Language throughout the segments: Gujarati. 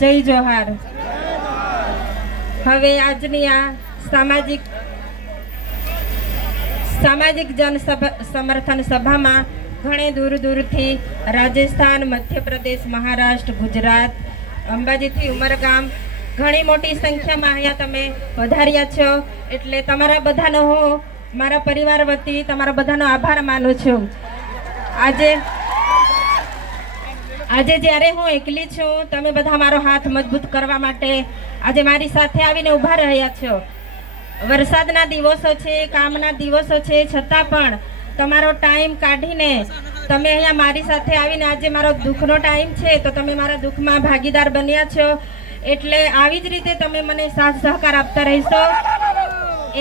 જય જોહાર। હવે આજની આ સામાજિક જન સમર્થન સભામાં ઘણે દૂર દૂરથી રાજસ્થાન, મધ્યપ્રદેશ, મહારાષ્ટ્ર, ગુજરાત, અંબાજીથી ઉમરગામ ઘણી મોટી સંખ્યામાં અહીંયા તમે પધાર્યા છો, એટલે તમારા બધાનો હું મારા પરિવાર વતી તમારા બધાનો આભાર માનું છું। આજે જ્યારે હું એકલી છું, તમે બધા મારો હાથ મજબૂત કરવા માટે આજે મારી સાથે આવીને ઊભા રહ્યા છો। વરસાદના દિવસો છે, કામના દિવસો છે, છતાં પણ તમારો ટાઈમ કાઢીને તમે અહીંયા મારી સાથે આવીને આજે મારો દુઃખનો ટાઈમ છે તો તમે મારા દુઃખમાં ભાગીદાર બન્યા છો, એટલે આવી જ રીતે તમે મને સાથ સહકાર આપતા રહેશો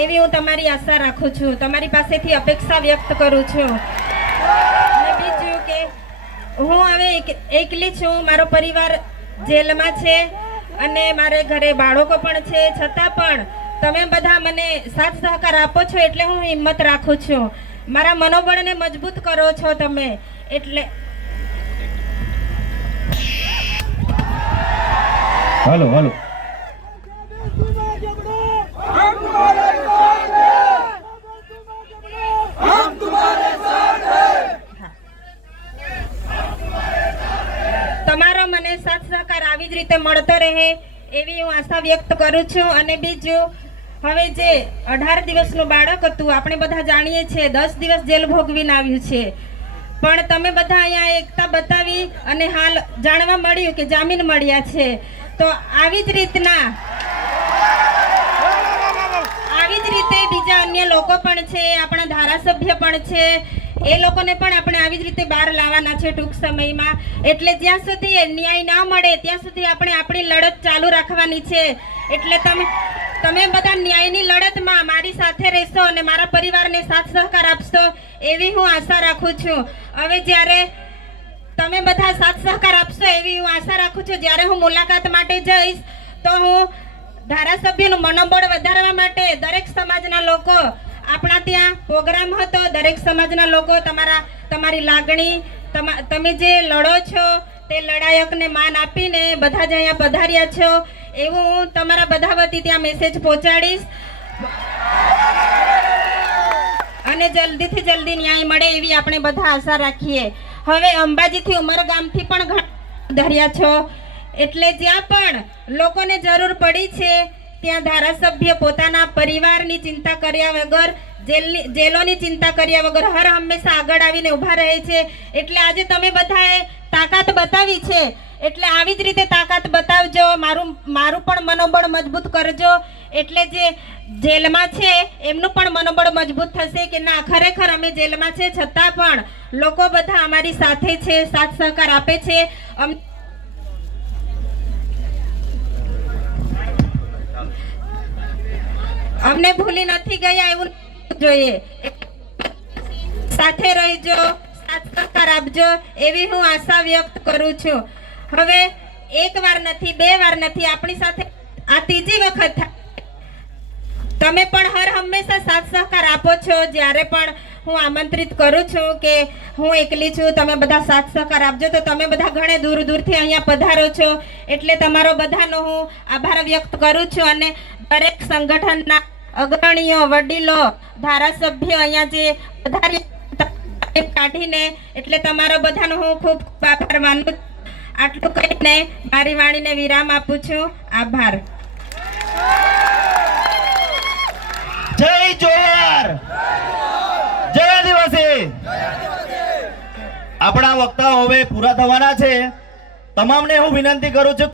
એવી હું તમારી આશા રાખું છું, તમારી પાસેથી અપેક્ષા વ્યક્ત કરું છું। અને બીજું કે હું હવે એકલી છું, મારો પરિવાર જેલમાં છે અને મારે ઘરે બાળકો પણ છે, છતાં પણ તમે બધા મને સાથ સહકાર આપો છો એટલે હું હિંમત રાખું છું, મારા મનોબળને મજબૂત કરો છો તમે, એટલે હાલો હાલો તમારો મને સાથ સહકાર આવી જ રીતે મળતો રહે એવી હું આશા વ્યક્ત કરું છું। અને બીજું, હવે જે 18 દિવસનું બાળક હતું, આપણે બધા જાણીએ છીએ 10 દિવસ જેલ ભોગવીને આવ્યું છે, પણ તમે બધા અહીંયા એકતા બતાવી અને હાલ જાણવા મળ્યું કે જામીન મળ્યા છે, તો આવી જ રીતે બીજા અન્ય લોકો પણ છે, આપણા ધારાસભ્ય પણ છે, એ લોકોને પણ આપણે આવી જ રીતે બહાર લાવવાના છે ટૂંક સમયમાં, એટલે જ્યાં સુધી ન્યાય ના મળે ત્યાં સુધી આપણે આપણી લડત ચાલુ રાખવાની છે, એટલે તમે બધા ન્યાયની લડતમાં મારી સાથે રહેશો અને મારા પરિવારને સાથ સહકાર આપશો એવી હું આશા રાખું છું। હવે જ્યારે તમે બધા સાથ સહકાર આપશો એવી હું આશા રાખું છું, જ્યારે હું મુલાકાત માટે જઈશ તો હું ધારાસભ્યનું મનોબળ વધારવા માટે દરેક સમાજના લોકો, આપણા ત્યાં પ્રોગ્રામ હતો, દરેક સમાજના લોકો તમારી લાગણી, તમે જે લડો છો તે લડાયકને માન આપીને બધા જ અહીંયા પધાર્યા છો એવું હું તમારા બધા વતી ત્યાં મેસેજ પહોંચાડીશ અને જલ્દીથી જલ્દી ન્યાય મળે એવી આપણે બધા આશા રાખીએ। હવે અંબાજીથી ઉમરગામથી પણ પધાર્યા છો, એટલે જ્યાં પણ લોકોને જરૂર પડી છે ત્યાં ધારાસભ્ય પોતાના પરિવારની ચિંતા કર્યા વગર, જેલોની ચિંતા કર્યા વગર હર હંમેશા આગળ આવીને ઊભા રહે છે, એટલે આજે તમે બધાએ તાકાત બતાવી છે, એટલે આવી જ રીતે તાકાત બતાવજો, મારું પણ મનોબળ મજબૂત કરજો, એટલે જે જેલમાં છે એમનું પણ મનોબળ મજબૂત થશે કે ના ખરેખર અમે જેલમાં છે છતાં પણ લોકો બધા અમારી સાથે છે, સાથ સહકાર આપે છે, અમને ભૂલી નથી ગયા એવું જોઈએ, સાથે રહેજો, સાથ સહકાર આપજો એવી હું આશા વ્યક્ત કરું છું। હવે એક વાર નથી, 2 વાર નથી, આપણી સાથે આ ત્રીજી વખત તમે પણ હર હંમેશા સાથ સહકાર આપો છો, જ્યારે પણ હું આમંત્રિત કરું છું કે હું એકલી છું, તમે બધા સાથ સહકાર આપજો, તો તમે બધા ઘણે દૂર દૂરથી અહીંયા પધારો છો, એટલે તમારો બધાનો હું આભાર વ્યક્ત કરું છું। અને દરેક સંગઠનના અગ્રણીઓ, વડીલો, ધારાસભ્યો અહીંયા જે પધાર્યા કાઢીને, એટલે તમારો બધાનો હું ખૂબ આભાર માનું। આટલું કહીને મારી વાણીને વિરામ આપું છું, આભાર। જય જોહાર, જય આદિવાસી। આપણા વક્તાઓ હવે પૂરા થવાના છે, તમામને હું વિનંતી કરું છું